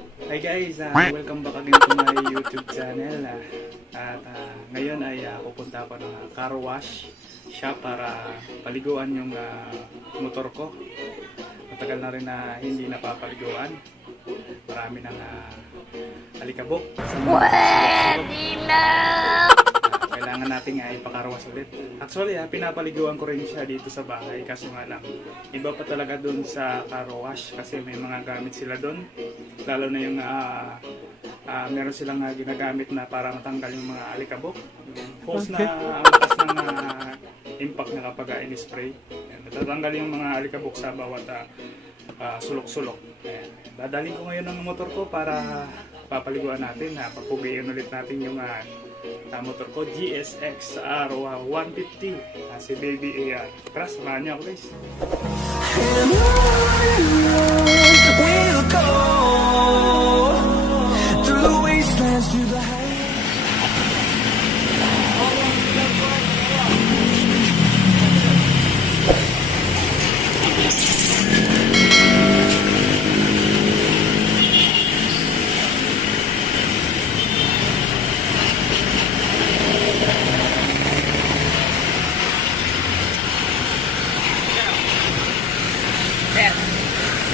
Hi guys, welcome back again to my YouTube channel. Ngayon ay pupunta ako ng car wash shop para paliguan yung motor ko. Matagal na rin na hindi napapaliguan. Marami ng alikabok. Pwede na! Kailangan natin ipakarwas ulit. Actually, pinapaliguan ko rin siya dito sa bahay kasi nga lang, iba pa talaga dun sa car wash kasi may mga gamit sila dun. Lalo na yung meron silang ginagamit na para matanggal yung mga alikabok. Hose na ang lakas ng impact na kapag in-spray. Natatanggal yung mga alikabok sa bawat sulok-sulok. Dadaling ko ngayon ng motor ko para papaliguan natin. Papugiin ulit natin yung motor ko, GSX R150, si Baby AR. Tara, samahan niyo ako guys. We'll go through the wastelands, through the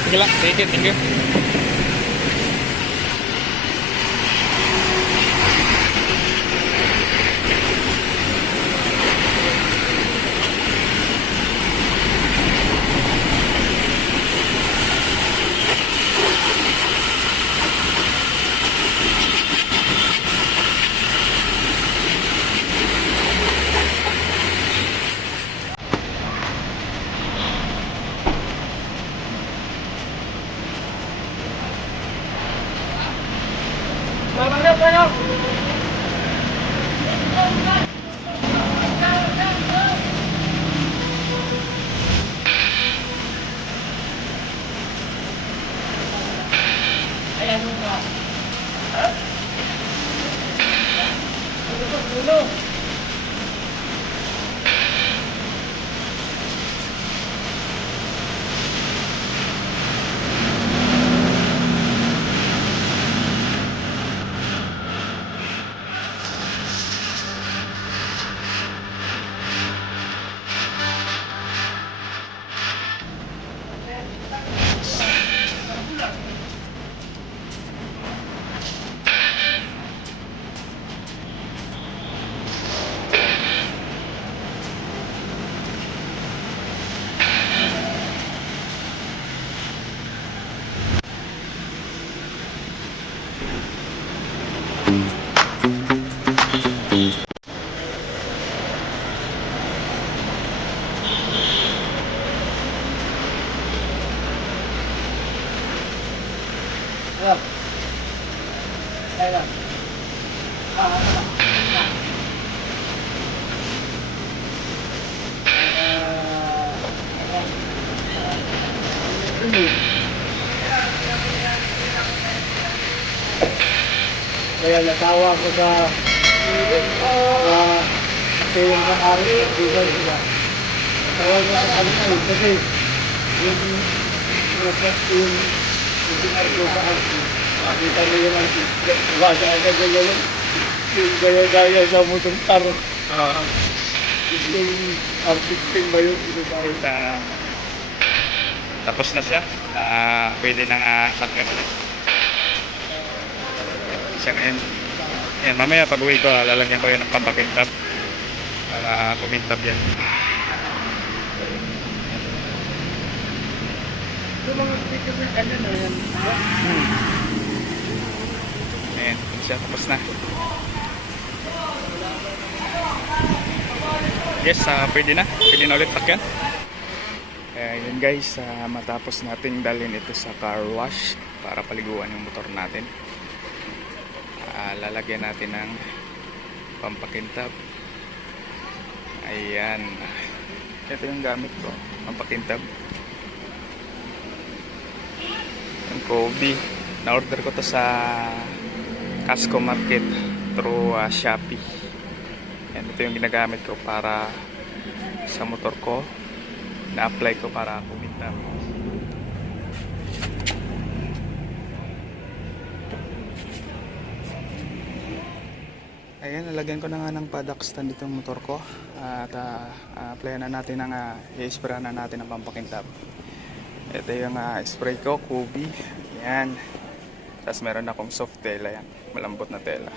Sige lang, thank you. Mabanggap kayo! Ayan mo ba? Ha? Dulo! Kaya natawa ko sa yung nakari at bigay sila. Natawa ko sa kanila kasi yung ginagawa ko sa akin. Makita mo yung basa agad na gano'n. Yung gaya-gaya sa motong taro. Yung artisting ba yun? Tapos na siya. Pwede nang sakyan ulit. Siya ngayon. Ayan, mamaya pag uwi ko, lalagyan ko yun ng pampakintab para kumintab yan. Yung mga sticker na kanya na yan. Ayan, siya tapos na. Yes, pwede na. Pwede na ulit sakyan. Yun guys, matapos nating dalhin ito sa car wash para paliguan yung motor natin. Lalagyan natin ng pampakintab. Ayan. Ito yung gamit ko, pampakintab. Yung Kobe. Na-order ko to sa Casco Market through Shopee. Ayan, ito yung ginagamit ko para sa motor ko. Na-apply ko para kumintab. Ayan, nalagyan ko na nga ng paddock stand itong motor ko. At applyan na natin ang i-spray na natin ang pampakintab. Ito yung spray ko, Kubi. Ayan. Tapos meron akong soft tela yan. Malambot na tela.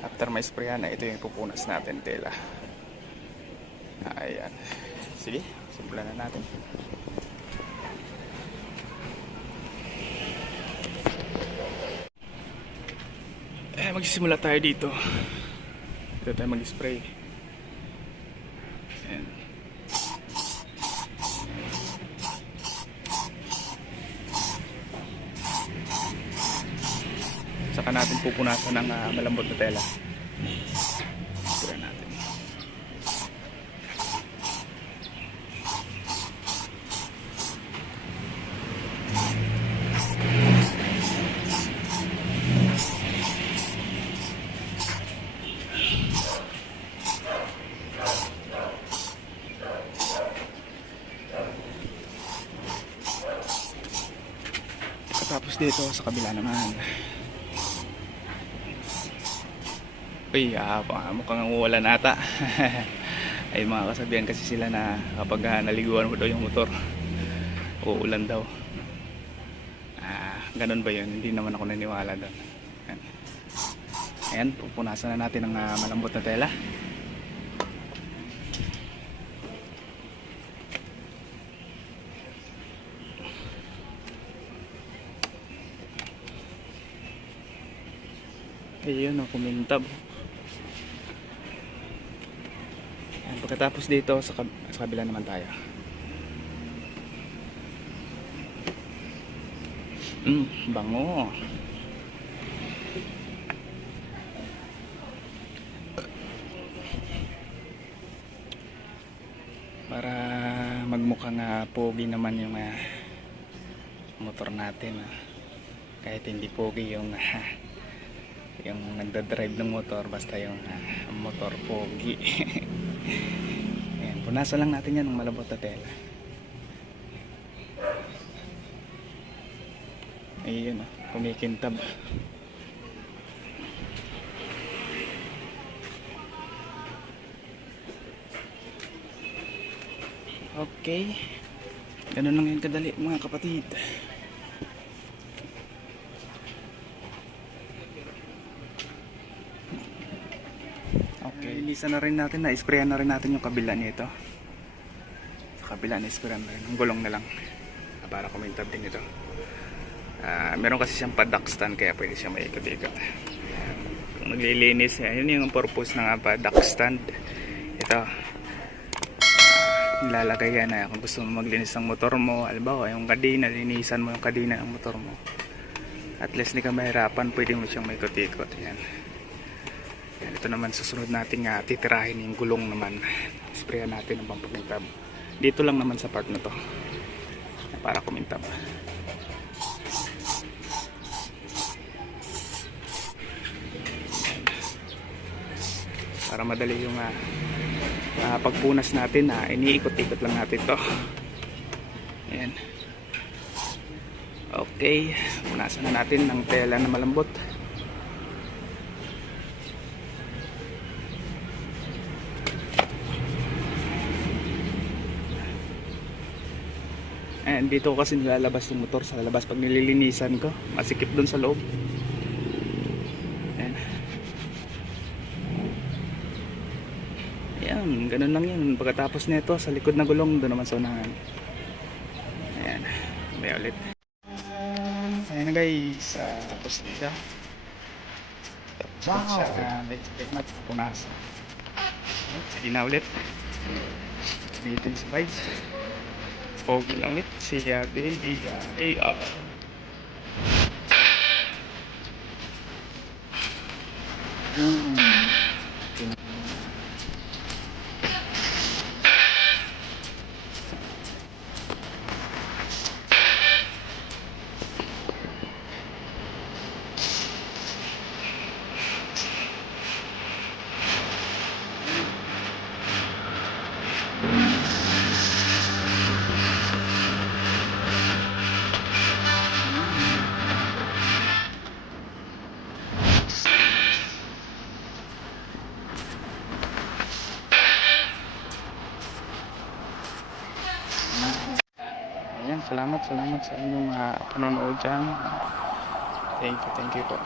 After may sprayan na, ito yung pupunas natin tela. Ayan. Sige, simulan na natin. Magsisimula tayo dito. Dito tayo mag-spray. Ayan. Saka natin pupunasan ng malambot na tela. Spray natin. Tapos dito sa kabila naman. Uy, mukhang uulan ata. Ay mga kasabihan kasi sila na kapag naliguan mo daw yung motor, uulan daw. Ganun ba yun? Hindi naman ako naniwala doon. Ayan, pupunasan na natin ang malambot na tela. Ayun, kumintab. Ayan, pagkatapos dito sa kabila naman tayo. Bango. Para magmukhang pogi naman yung motor natin. Kahit hindi pogi yung yung nagdadrive ng motor, basta yung motor pogi. Ayan, punasan lang natin yan ng malambot na tela. Ayun, kumikintab. Okay, ganun lang yung kadali mga kapatid. Linisan na rin natin, na-sprayan na rin natin yung kabila nito. Sa kabila na-sprayan na rin, ang gulong na lang para kumintab din ito. Meron kasi siyang paddock stand kaya pwede siya maikot-ikot. Kung naglilinis, yun yung purpose ng paddock stand. Ito, nilalagay yan kung gusto mo maglinis ng motor mo. Halimbawa, yung kadina, linisan mo yung kadina ng motor mo. At least hindi ka mahirapan, pwede mo siyang maikot-ikot. Yan. Ito naman susunod natin titirahin yung gulong naman. Sprayan natin ang pampakintab. Dito lang naman sa part na to para kumintab. Para madali yung pagpunas natin, iniikot-ikot lang natin to. Ayan. Okay, punasan na natin ng tela na malambot. Ayan, dito kasi nilalabas yung motor sa labas pag nililinisan ko. Masikip dun sa loob. Ayan. Ayan, ganun lang yan. Pagkatapos nito, sa likod na gulong, doon naman sa unahan. Ayan, may ulit. Ayan na guys, tapos na siya. Tapos na siya. Let's get na punas. Sige na ulit. Dito yung sides. Pogi lang ulit siya, baby. AR. Salamat sa inyong panonood dyan. Thank you po.